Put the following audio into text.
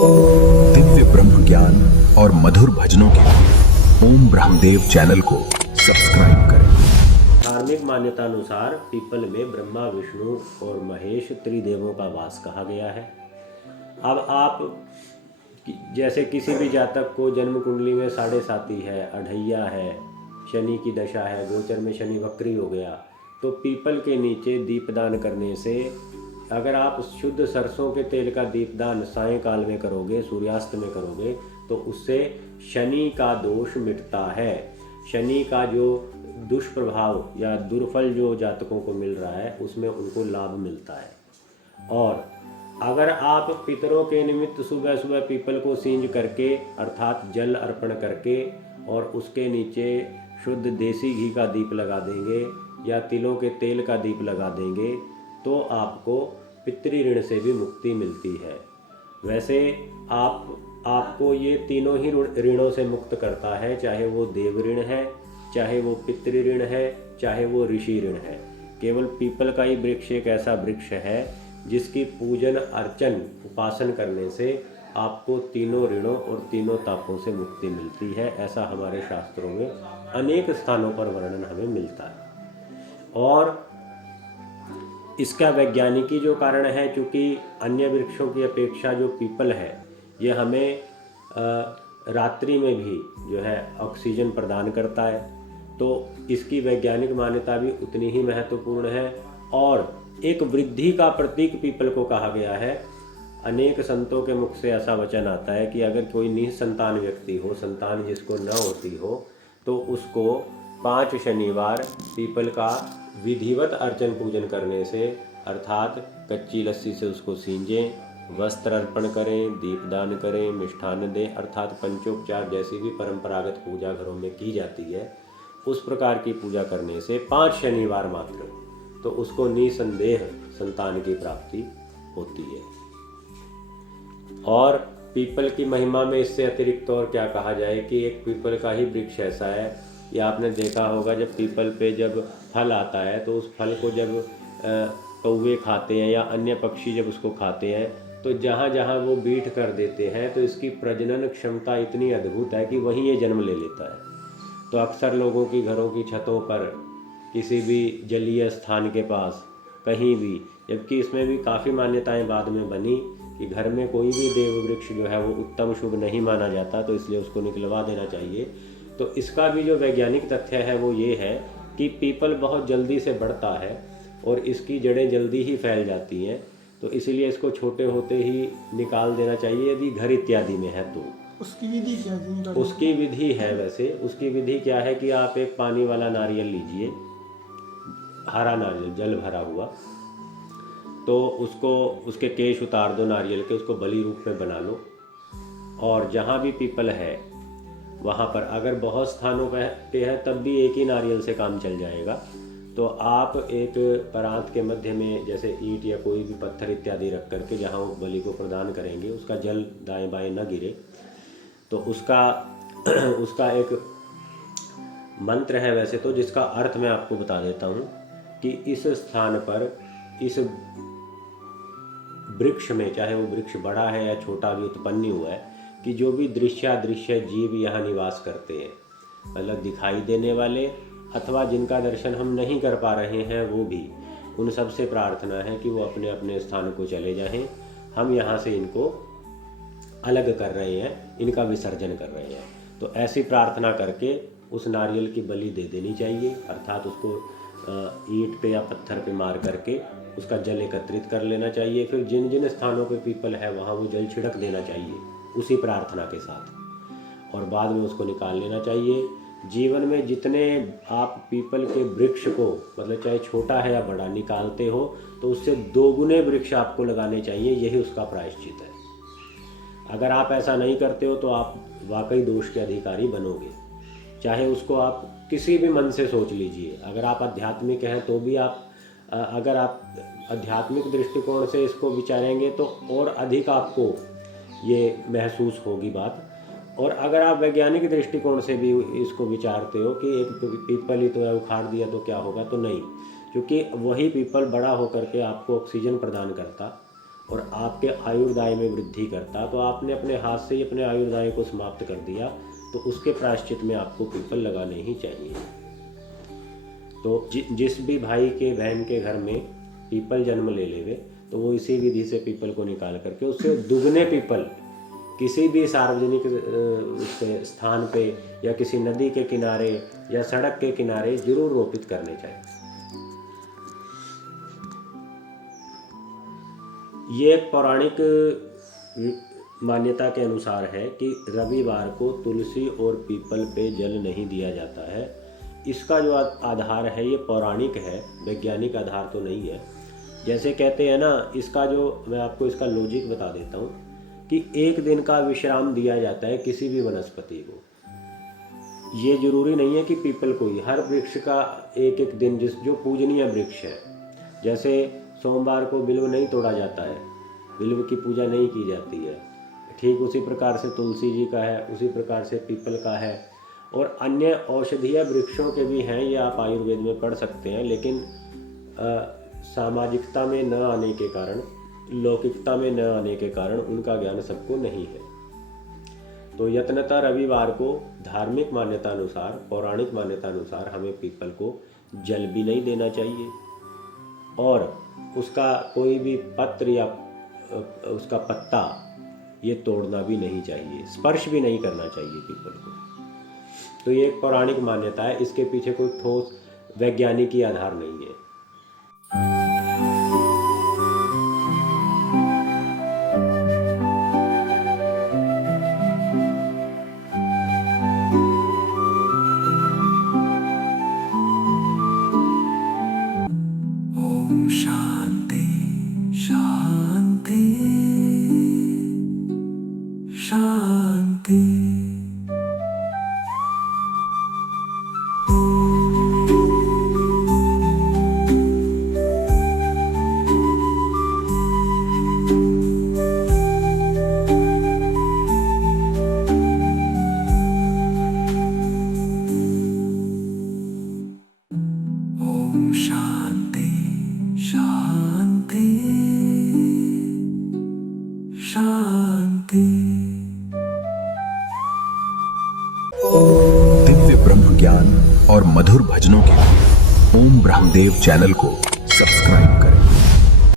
दिव्य ब्रह्म ज्ञान और मधुर भजनों के लिए ओम ब्रह्मदेव चैनल को सब्सक्राइब करें। धार्मिक मान्यता अनुसार पीपल में ब्रह्मा, विष्णु और महेश त्रिदेवों का वास कहा गया है। अब आप जैसे किसी भी जातक को जन्म कुंडली में 7.5 है, अढ़ैया है, शनि की दशा है, गोचर में शनि वक्री हो गया, तो पीपल के नीचे दीपदान करने से, अगर आप शुद्ध सरसों के तेल का दीपदान सायंकाल में करोगे, सूर्यास्त में करोगे, तो उससे शनि का दोष मिटता है। शनि का जो दुष्प्रभाव या दुर्फल जो जातकों को मिल रहा है उसमें उनको लाभ मिलता है। और अगर आप पितरों के निमित्त सुबह सुबह पीपल को सींच करके अर्थात जल अर्पण करके और उसके नीचे शुद्ध देसी घी का दीप लगा देंगे या तिलों के तेल का दीप लगा देंगे तो आपको पितृ ऋण से भी मुक्ति मिलती है। वैसे आपको ये तीनों ही ऋणों से मुक्त करता है, चाहे वो देव ऋण है, चाहे वो पितृ ऋण है, चाहे वो ऋषि ऋण है। केवल पीपल का ही वृक्ष एक ऐसा वृक्ष है जिसकी पूजन अर्चन उपासन करने से आपको तीनों ऋणों और तीनों तापों से मुक्ति मिलती है। ऐसा हमारे शास्त्रों में अनेक स्थानों पर वर्णन हमें मिलता है। और इसका वैज्ञानिकी जो कारण है, चूँकि अन्य वृक्षों की अपेक्षा जो पीपल है ये हमें रात्रि में भी जो है ऑक्सीजन प्रदान करता है, तो इसकी वैज्ञानिक मान्यता भी उतनी ही महत्वपूर्ण है। और एक वृद्धि का प्रतीक पीपल को कहा गया है। अनेक संतों के मुख से ऐसा वचन आता है कि अगर कोई निसंतान व्यक्ति हो, संतान जिसको न होती हो, तो उसको 5 शनिवार पीपल का विधिवत अर्चन पूजन करने से, अर्थात कच्ची लस्सी से उसको सींजें, वस्त्र अर्पण करें, दीपदान करें, मिष्ठान्न दें, अर्थात पंचोपचार जैसी भी परंपरागत पूजा घरों में की जाती है उस प्रकार की पूजा करने से 5 शनिवार मात्र, तो उसको निसंदेह संतान की प्राप्ति होती है। और पीपल की महिमा में इससे अतिरिक्त और क्या कहा जाए कि एक पीपल का ही वृक्ष ऐसा है, ये आपने देखा होगा, जब पीपल पे जब फल आता है तो उस फल को जब कौवे खाते हैं या अन्य पक्षी जब उसको खाते हैं तो जहाँ जहाँ वो बीट कर देते हैं तो इसकी प्रजनन क्षमता इतनी अद्भुत है कि वहीं ये जन्म ले लेता है। तो अक्सर लोगों की घरों की छतों पर, किसी भी जलीय स्थान के पास, कहीं भी, जबकि इसमें भी काफ़ी मान्यताएं बाद में बनी कि घर में कोई भी देव वृक्ष जो है वो उत्तम शुभ नहीं माना जाता, तो इसलिए उसको निकलवा देना चाहिए। तो इसका भी जो वैज्ञानिक तथ्य है वो ये है कि पीपल बहुत जल्दी से बढ़ता है और इसकी जड़ें जल्दी ही फैल जाती हैं, तो इसीलिए इसको छोटे होते ही निकाल देना चाहिए यदि घर इत्यादि में है तो। उसकी विधि क्या है? उसकी विधि है, वैसे उसकी विधि क्या है कि आप एक पानी वाला नारियल लीजिए, हरा नारियल जल भरा हुआ, तो उसको उसके केश उतार दो नारियल के, उसको बलि रूप में बना लो। और जहाँ भी पीपल है वहाँ पर, अगर बहुत स्थानों पे है तब भी एक ही नारियल से काम चल जाएगा, तो आप एक परात के मध्य में जैसे ईंट या कोई भी पत्थर इत्यादि रख करके जहाँ वो बलि को प्रदान करेंगे उसका जल दाएं बाएं न गिरे, तो उसका एक मंत्र है वैसे तो, जिसका अर्थ मैं आपको बता देता हूँ कि इस स्थान पर, इस वृक्ष में, चाहे वो वृक्ष बड़ा है या छोटा भी उत्पन्न हुआ है, कि जो भी दृश्यादृश्य जीव यहाँ निवास करते हैं, मतलब दिखाई देने वाले अथवा जिनका दर्शन हम नहीं कर पा रहे हैं वो भी, उन सब से प्रार्थना है कि वो अपने अपने स्थान को चले जाएं। हम यहाँ से इनको अलग कर रहे हैं, इनका विसर्जन कर रहे हैं। तो ऐसी प्रार्थना करके उस नारियल की बलि दे देनी चाहिए, अर्थात उसको ईंट पे या पत्थर पे मार करके उसका जल एकत्रित कर लेना चाहिए। फिर जिन जिन स्थानों पे पीपल है वहाँ वो जल छिड़क देना चाहिए उसी प्रार्थना के साथ, और बाद में उसको निकाल लेना चाहिए। जीवन में जितने आप पीपल के वृक्ष को, मतलब चाहे छोटा है या बड़ा, निकालते हो तो उससे 2 गुने वृक्ष आपको लगाने चाहिए, यही उसका प्रायश्चित है। अगर आप ऐसा नहीं करते हो तो आप वाकई दोष के अधिकारी बनोगे। चाहे उसको आप किसी भी मन से सोच लीजिए, अगर आप आध्यात्मिक हैं तो भी आप, अगर आप आध्यात्मिक दृष्टिकोण से इसको विचारेंगे तो और अधिक आपको ये महसूस होगी बात। और अगर आप वैज्ञानिक दृष्टिकोण से भी इसको विचारते हो कि एक पीपल ही तो है, उखाड़ दिया तो क्या होगा, तो नहीं, क्योंकि वही पीपल बड़ा होकर के आपको ऑक्सीजन प्रदान करता और आपके आयुर्दाय में वृद्धि करता, तो आपने अपने हाथ से ही अपने आयुर्दाय को समाप्त कर दिया, तो उसके प्रायश्चित में आपको पीपल लगाने ही चाहिए। तो जिस भी भाई के बहन के घर में पीपल जन्म ले लेवे, तो वो इसी विधि से पीपल को निकाल करके उससे दुगने पीपल किसी भी सार्वजनिक स्थान पे या किसी नदी के किनारे या सड़क के किनारे जरूर रोपित करने चाहिए। ये एक पौराणिक मान्यता के अनुसार है कि रविवार को तुलसी और पीपल पे जल नहीं दिया जाता है। इसका जो आधार है ये पौराणिक है, वैज्ञानिक आधार तो नहीं है। जैसे कहते हैं ना, इसका जो मैं आपको इसका लॉजिक बता देता हूँ कि एक दिन का विश्राम दिया जाता है किसी भी वनस्पति को। ये जरूरी नहीं है कि पीपल को ही, हर वृक्ष का एक एक दिन जो पूजनीय वृक्ष है, जैसे सोमवार को बिल्व नहीं तोड़ा जाता है, बिल्व की पूजा नहीं की जाती है, ठीक उसी प्रकार से तुलसी जी का है, उसी प्रकार से पीपल का है, और अन्य औषधीय वृक्षों के भी हैं। ये आप आयुर्वेद में पढ़ सकते हैं, लेकिन सामाजिकता में न आने के कारण, लौकिकता में न आने के कारण उनका ज्ञान सबको नहीं है। तो यत्नतः रविवार को धार्मिक मान्यता अनुसार, पौराणिक मान्यता अनुसार हमें पीपल को जल भी नहीं देना चाहिए, और उसका कोई भी पत्र या उसका पत्ता ये तोड़ना भी नहीं चाहिए, स्पर्श भी नहीं करना चाहिए पीपल को। तो ये एक पौराणिक मान्यता है, इसके पीछे कोई ठोस वैज्ञानिक आधार नहीं है। शांति शांति शांति। ओम शांति शांति शांति। दिव्य ब्रह्म ज्ञान और मधुर भजनों के लिए ओम ब्रह्मदेव चैनल को सब्सक्राइब करें।